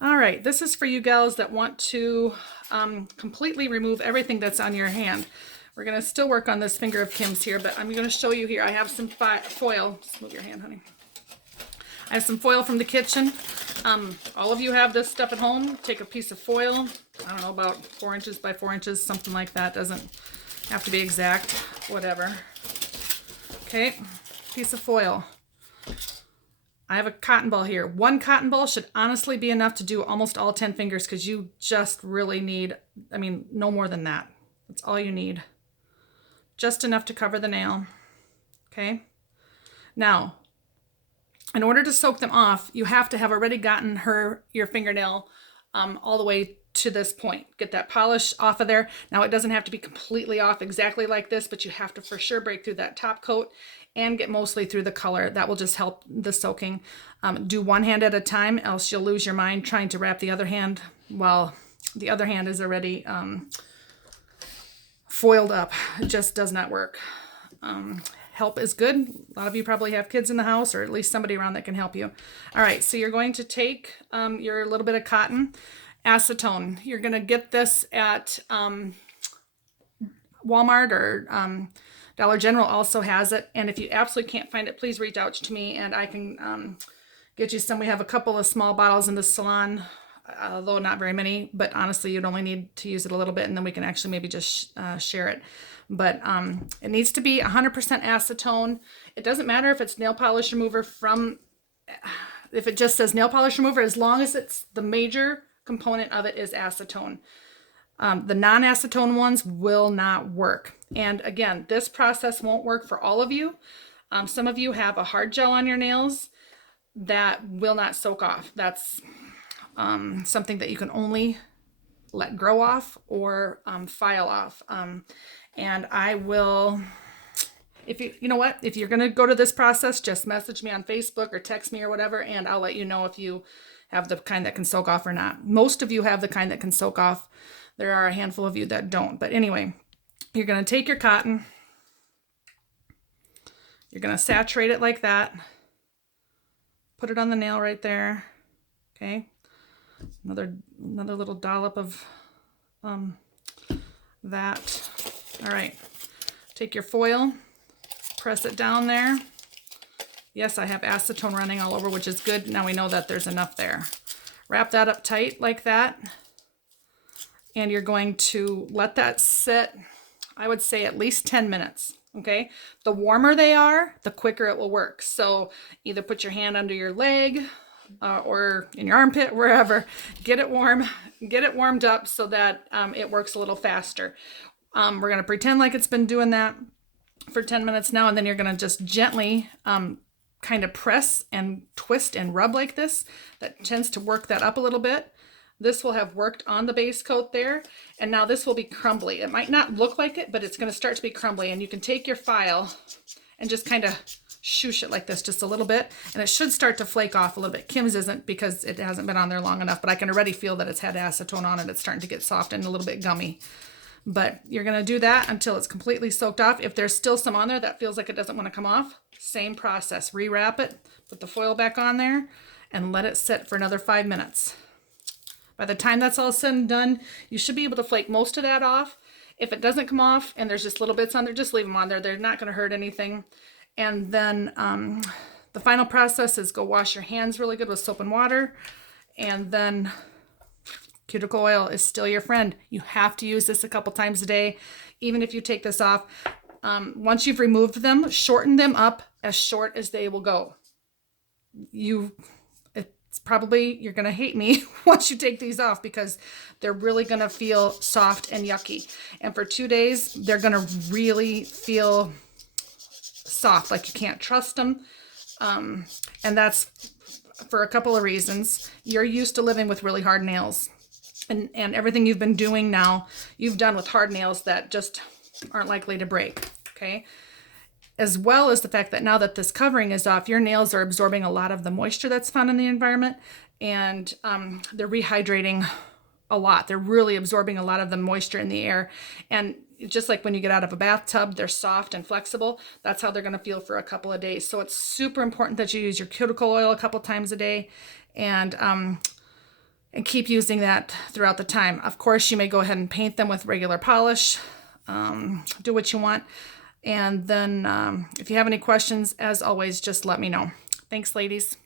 All right, this is for you gals that want to completely remove everything that's on your hand. We're gonna still work on this finger of Kim's here, but I'm gonna show you here. I have some foil. Just move your hand, honey. I have some foil from the kitchen. All of you have this stuff at home. Take a piece of foil, I don't know, about 4 inches by 4 inches, something like that. Doesn't have to be exact, whatever. Okay, piece of foil. I have a cotton ball here. One cotton ball should honestly be enough to do almost all 10 fingers because you just really need, I mean, no more than that. That's all you need. Just enough to cover the nail. Okay. Now, in order to soak them off, you have to have already gotten your fingernail all the way to this point. Get that polish off of there. Now, it doesn't have to be completely off exactly like this, but you have to for sure break through that top coat and get mostly through the color. That will just help the soaking. Do one hand at a time, else you'll lose your mind trying to wrap the other hand while the other hand is already foiled up. It just does not work. Help is good. A lot of you probably have kids in the house or at least somebody around that can help you. All right, so you're going to take your little bit of cotton, acetone. You're going to get this at Walmart or Dollar General also has it. And if you absolutely can't find it, please reach out to me and I can get you some. We have a couple of small bottles in the salon, although not very many, but honestly, you'd only need to use it a little bit and then we can actually maybe just share it. But it needs to be 100% acetone. It doesn't matter if it's nail polish remover if it just says nail polish remover, as long as it's the major component of it is acetone. The non-acetone ones will not work. And again, this process won't work for all of you. Some of you have a hard gel on your nails that will not soak off. That's something that you can only let grow off or file off. And I will, if you know what, if you're going to go to this process, just message me on Facebook or text me or whatever, and I'll let you know if you have the kind that can soak off or not. Most of you have the kind that can soak off. There are a handful of you that don't. But anyway, you're going to take your cotton. You're going to saturate it like that. Put it on the nail right there. Okay. Another little dollop of that. All right. Take your foil. Press it down there. Yes, I have acetone running all over, which is good. Now we know that there's enough there. Wrap that up tight like that. And you're going to let that sit, I would say at least 10 minutes, okay? The warmer they are, the quicker it will work. So either put your hand under your leg or in your armpit, wherever. Get it warm, get it warmed up so that it works a little faster. We're gonna pretend like it's been doing that for 10 minutes now, and then you're gonna just gently kind of press and twist and rub like this. That tends to work that up a little bit. This will have worked on the base coat there, and now this will be crumbly. It might not look like it, but it's going to start to be crumbly, and you can take your file and just kind of shoosh it like this just a little bit, and it should start to flake off a little bit. Kim's isn't because it hasn't been on there long enough, but I can already feel that it's had acetone on it. It's starting to get soft and a little bit gummy. But you're going to do that until it's completely soaked off. If there's still some on there that feels like it doesn't want to come off, same process. Rewrap it, put the foil back on there, and let it sit for another 5 minutes. By the time that's all said and done, you should be able to flake most of that off. If it doesn't come off and there's just little bits on there, just leave them on there. They're not going to hurt anything. And then the final process is go wash your hands really good with soap and water. And then cuticle oil is still your friend. You have to use this a couple times a day, even if you take this off. Once you've removed them, shorten them up as short as they will go. Probably you're going to hate me once you take these off because they're really going to feel soft and yucky. And for 2 days, they're going to really feel soft, like you can't trust them. And that's for a couple of reasons. You're used to living with really hard nails. And everything you've been doing now, you've done with hard nails that just aren't likely to break, okay? As well as the fact that now that this covering is off, your nails are absorbing a lot of the moisture that's found in the environment, and they're rehydrating a lot. They're really absorbing a lot of the moisture in the air. And just like when you get out of a bathtub, they're soft and flexible. That's how they're going to feel for a couple of days. So it's super important that you use your cuticle oil a couple times a day. And and keep using that throughout the time. Of course, you may go ahead and paint them with regular polish. Do what you want. And then if you have any questions, as always, just let me know. Thanks, ladies.